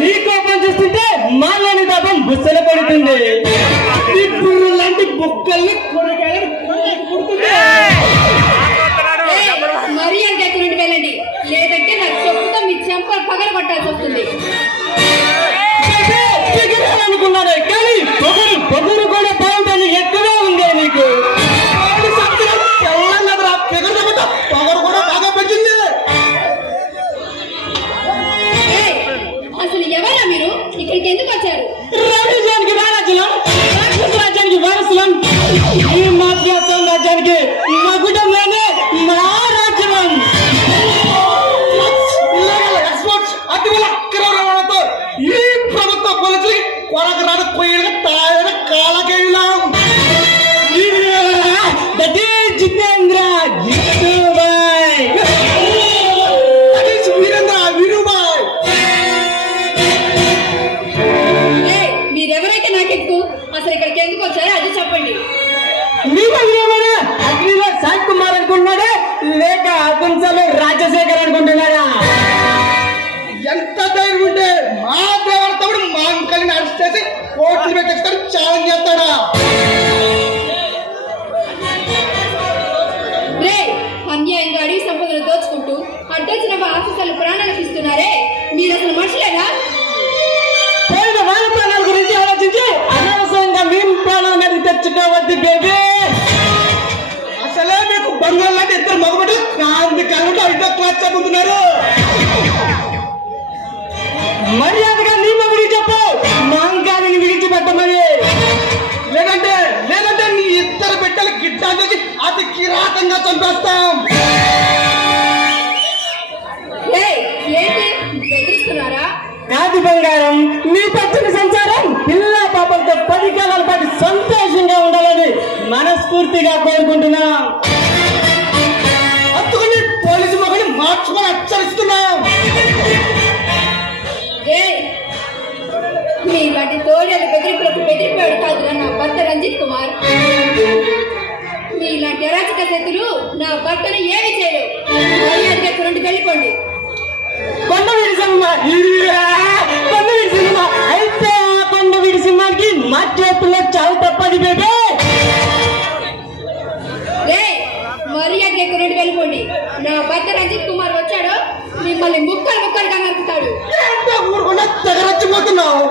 నీకు ఓపెన్ చేస్తుంటే మాలోని దాపం బుස්සలు పడుతుంది. ఇప్పుడు లాంటి బుక్కల్ని కూరగాయలు మరీ అంత ఎక్కడుండి వెళ్ళండి, లేదంటే నాకు చెప్పుతో మీ చెంపలు పగల కొట్టాల్సి వస్తుంది. అనుకున్నారే కానీ పొగరు పొగరు కూడా బాగుంటుంది. ఎక్కువే ఉంది నీకు పొగరు కూడా బాగా పెట్టింది. అసలు ఎవరా మీరు? ఇక్కడికి ఎందుకు వచ్చారు? రాజ్యానికి రారాజులం, రాజ్యానికి వారసులం, ఈ మాఫియా సామ్రాజ్యానికి మా కుటుంబంలోనే మా రాజ్యం. ఈ ప్రభుత్వ పోలీసులకి కొరకు రాడు కొయ్యగా తాయన కాలకేయులం. జితేంద్ర జితుబాయ్ వీరేంద్ర వీరుబాయ్. మీరెవరైతే నాకెందుకు? అసలు ఇక్కడికి ఎందుకు వచ్చారో అది చెప్పండి. మీరు అగ్నిలో శాంత్ కుమార్ అనుకుంటున్నాడా లేక అతను రాజశేఖర్ అనుకుంటున్నాడా? ఎంత ధైర్యం ఉంటే మా దేవతడు మా అంకల్ని అరెస్ట్ చేసి కోర్టులు పెట్టేస్తాడు, ఛాలెంజ్ చేస్తాడా? అన్యాయంగా అడిగి సంపదలు దోచుకుంటూ అడ్డొచ్చిన ఆఫీసర్లు ప్రాణాలకు ఇస్తున్నారే, మీరు అసలు మనుషులేనా? పోయిన వాళ్ళ ప్రాణాల గురించి ఆలోచించి అనవసరంగా మేము ప్రాణాల మీద తెచ్చుకోవద్దు బేబీ. అసలే మీకు బంగారు లాంటి ఇద్దరు మగబడి కాంతి కాలంలో ఐదో క్లాస్ చదువుతున్నారు. మర్యాదగా నీ మగుడికి చెప్పు, మాంకాన్ని విడిచిపెట్టమని. లేదంటే లేదంటే నీ ఇద్దరు బిడ్డలు గిడ్డా చేసి అతి కిరాతంగా చంపేస్తాం. కాదు బంగారం, మీ పచ్చని సంసారం పిల్ల పాపలతో 10 కాలాల పాటు సంతోషంగా ఉండాలని మనస్ఫూర్తిగా కోరుకుంటున్నాం. అందుకని పోలీసు మగని మార్చుకొని హెచ్చరిస్తున్నాం. మీలాంటి తోడేళ్ళ బెదిరింపులకు బెదిరిపోయాడు కాదురా నా భర్త రంజిత్ కుమార్. మీలాంటి అరాచక శక్తులు నా భర్తను ఏమి చేయలేవు. మర్యాదగా రెండు వెళ్ళిపోండి. కొండవీడి సినిమా అయితే కొండవీడి సినిమాకి మా చేతుల్లో చావు తప్పది బేబీ. మర్యాదగా రెండు వెళ్ళిపోండి. నా భర్త రంజిత్ కుమార్ వచ్చాడో మిమ్మల్ని ముక్కలు ముక్కలుగా నరుకుతాడు. తెగరచ్చిపోతున్నావు.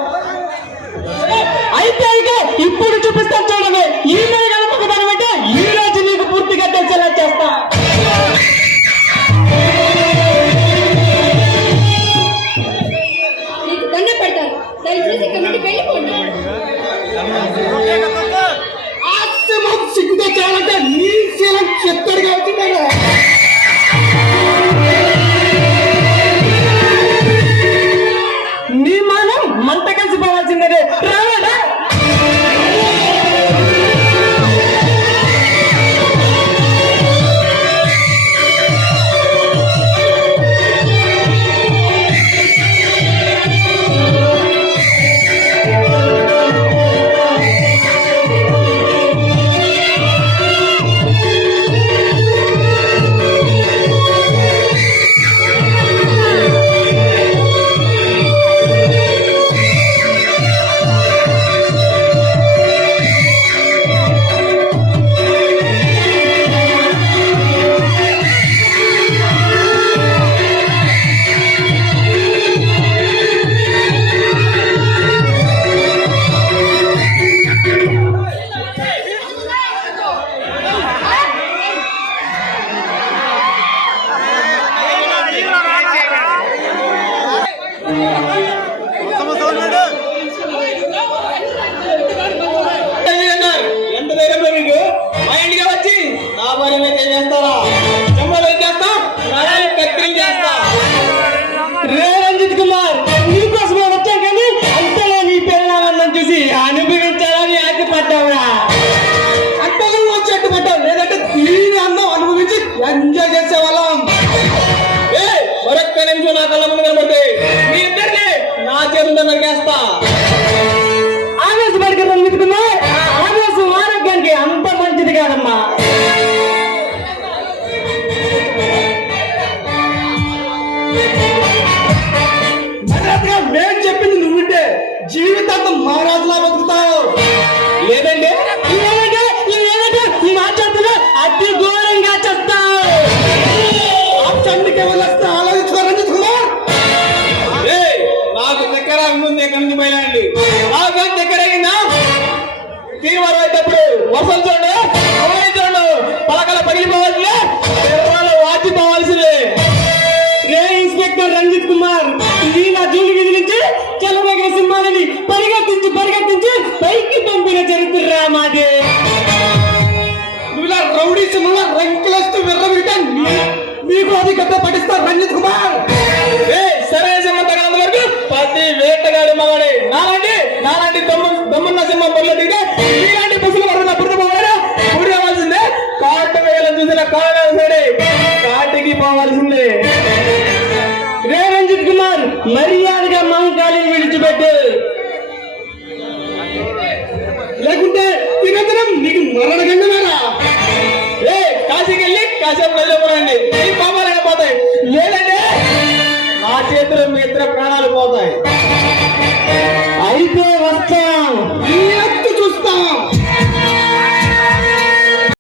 అయితే ఇప్పుడు చూపిస్తాను చూడమే. ఈ గెలపకదాని అంటే ఈ రోజు నీకు పూర్తిగా తెలిసేలా చేస్తా. నీకు దండ పెడతాను, దయచేసి ఇక్కడ నుండి వెళ్ళిపోండి. సిగ్గుతో చాలంటే నీ శీలం చెత్తడిగా అవుతున్నాడు. నీ మానం మంట కలిసిపోవాల్సిందే. రావాలా నేను చెప్పింది నువ్వు వింటే జీవితాంతం మహారాజులా బతుకుతావు. లేదంటే మాట్లాడుతున్నా అతి ఘోరంగా చేస్తావు. ఆప్షన్కి వెళ్ళొస్తే ఆలోచించుకో రంజిత్ కుమార్. నాకు దగ్గర ముందు ఎక్కడి నుంచి బయలండి. నాకు దగ్గర అయిందా తీర్మానం అయినప్పుడు వర్షం చూడండి, చూడండి పలకల పగిలిపోవాల్సిందే, వాచిపోవాల్సిందే. రే ఇన్స్పెక్టర్ రంజిత్ కుమార్, ఇది నా జూలి విధి నుంచి చలనగర సింహాలని పరిగెత్తించి పైకి పంపిన చరిత్ర మాది. నువ్వు రౌడీ సింహంలో రంకులస్తూ విర్రవిటా మీకు అది గడ్డ పట్టిస్తారు రంజిత్ కుమార్. సరైన సింహం తగినంత వరకు ప్రతి వేటగాడి మగాడి నాలాంటి దమ్మున్న సింహం బొల్ల దిగితే ఇలాంటి బస్సులు వరద పుడిపోవాలా పుడిపోవాల్సిందే. కాటు వేయాలని చూసిన కావాల్సిందే, కాటికి పోవాల్సిందే. రే రంజిత్ కుమార్, మర్యాదగా మహంకాళిని విడిచిపెట్టు, లేకుంటే తినతనం నీకు మరణగండమేనా. కాశీకి వెళ్ళి కాసేపు వెళ్ళిపోరండి.